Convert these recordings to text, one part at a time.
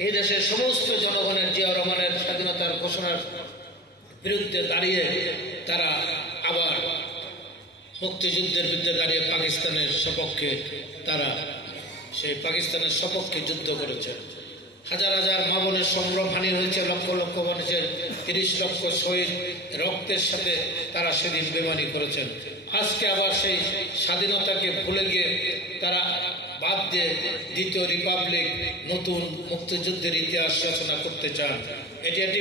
এই দেশের সমস্ত জনগণের জিয়াউর রহমানের স্বাধীনতার ঘোষণার বিরুদ্ধে দাঁড়িয়ে তারা আবার মুক্তিযুদ্ধের বিরুদ্ধে দাঁড়িয়ে পাকিস্তানের সপক্ষে তারা সেই পাকিস্তানের সপক্ষে যুদ্ধ করেছে। হাজার হাজার মা বোনের সংগ্রামহানি হয়েছে, লক্ষ লক্ষ মানুষের ৩০ লক্ষ শহীদ রক্তের সাথে তারা সেদিন বেমানি করেছেন। আজকে আবার সেই স্বাধীনতাকে ভুলে গিয়ে তারা বাদ দিয়ে দ্বিতীয় রিপাবলিক নতুন মুক্তিযুদ্ধের ইতিহাস রচনা করতে চান। এটি একটি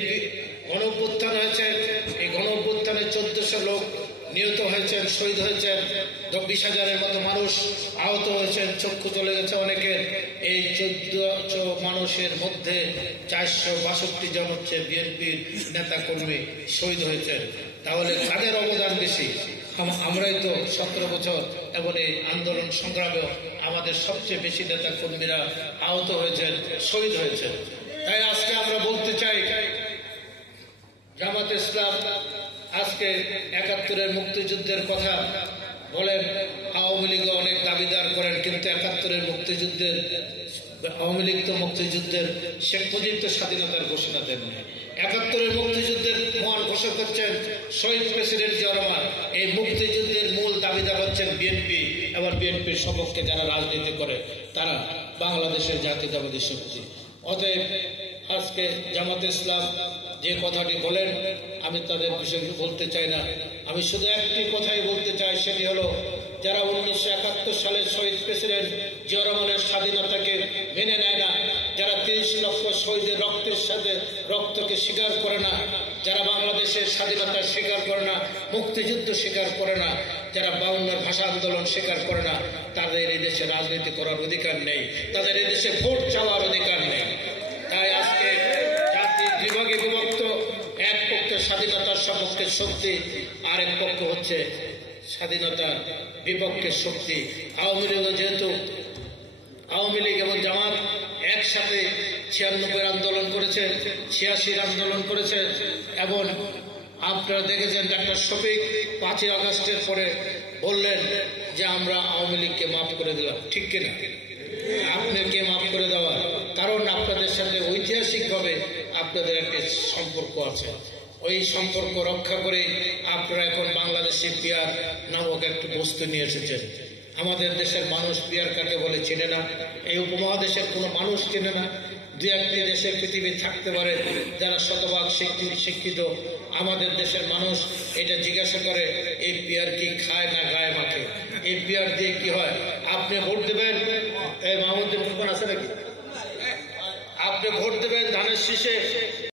গণ অভ্যুত্থান হয়েছে। এই গণ অভ্যুত্থানে ১৪০০ লোক নিহত হয়েছেন, শহীদ হয়েছেন, ২০,০০০-এর মতো মানুষ আহত হয়েছেন, চক্ষু চলে গেছে অনেকের। এই ১৪০০ মানুষের মধ্যে ৪৬২ জন হচ্ছে বিএনপির নেতা কর্মী শহীদ হয়েছেন। তাহলে কাদের অবদান বেশি? আমরাই তো ১৭ বছর এবং এই আন্দোলন সংগ্রামেও আমাদের সবচেয়ে বেশি নেতা কর্মীরা আহত হয়েছেন, শহীদ হয়েছেন। তাই আজকে আমরা বলতে চাই, জামাত ইসলাম আজকে ৭১-এর মুক্তিযুদ্ধের কথা বলেন, আওয়ামী লীগ অনেক দাবিদার করেন, কিন্তু ৭১-এর মুক্তিযুদ্ধের আওয়ামী লীগ তো মুক্তিযুদ্ধের শেখ মুজিব তো স্বাধীনতার ঘোষণা দেন। ৭১-এর মুক্তিযুদ্ধের মহান ঘোষক হচ্ছেন শহীদ প্রেসিডেন্ট জিয়াউর রহমান। এই মুক্তিযুদ্ধের মূল দাবিদার হচ্ছেন বিএনপি। এবার বিএনপির সপক্ষে যারা রাজনীতি করে তারা বাংলাদেশের জাতীয়তাবাদী শক্তি। অতএব আজকে জামাত ইসলাম যে কথাটি বলেন আমি তাদের বিষয়ে বলতে চাই না। আমি শুধু একটি কথাই বলতে চাই, সেটি হলো যারা ১৯৭১ সালের শহীদ প্রেসিডেন্ট জিয়াউর রহমানের স্বাধীনতাকে মেনে নেয় না, যারা ৩০ লক্ষ শহীদের রক্তের সাথে রক্তকে স্বীকার করে না, যারা বাংলাদেশের স্বাধীনতা স্বীকার করে না, মুক্তিযুদ্ধ স্বীকার করে না, যারা ৫২-এর ভাষা আন্দোলন স্বীকার করে না, তাদের এই দেশে রাজনীতি করার অধিকার নেই, তাদের এই দেশে ভোট চাওয়ার অধিকার নেই। তাই আজকে জাতি বিভাগে বিভক্ত, এক পক্ষে স্বাধীনতার সপক্ষে শক্তি, আরেক পক্ষ হচ্ছে স্বাধীনতার বিপক্ষের শক্তি। আওয়ামী লীগ যেহেতু আওয়ামী লীগ এবং জামাত একসাথে ৯৬-এর আন্দোলন করেছে, ৮৬-এর আন্দোলন করেছে, এবং আপনারা দেখেছেন ডাক্তার শফিক ৫ই আগস্টের পরে বললেন যে আমরা আওয়ামী লীগকে মাফ করে দিলাম। ঠিক কিনা? আপনাকে মাফ করে দেওয়া কারণ আপনাদের সাথে ঐতিহাসিকভাবে আপনাদের একটা সম্পর্ক আছে। ওই সম্পর্ক রক্ষা করে আপনারা এখন বাংলাদেশে পিয়ার নামক একটি বস্তু নিয়ে এসেছেন। আমাদের দেশের মানুষ পিয়ার কাকে বলে চেনে না, এই উপমহাদেশের কোনো মানুষ চেনে না। দু একটি দেশে পৃথিবী থাকতে পারে যারা শতভাগ শিক্ষিত। আমাদের দেশের মানুষ এটা জিজ্ঞাসা করে এই পিয়ার কি খায় না গায়ে মাখে, এই পিয়ার দিয়ে কি হয়। আপনি ভোট দেবেন, এই মাহমুদুর আছে নাকি? আপনি ভোট দেবেন ধানের শীষে,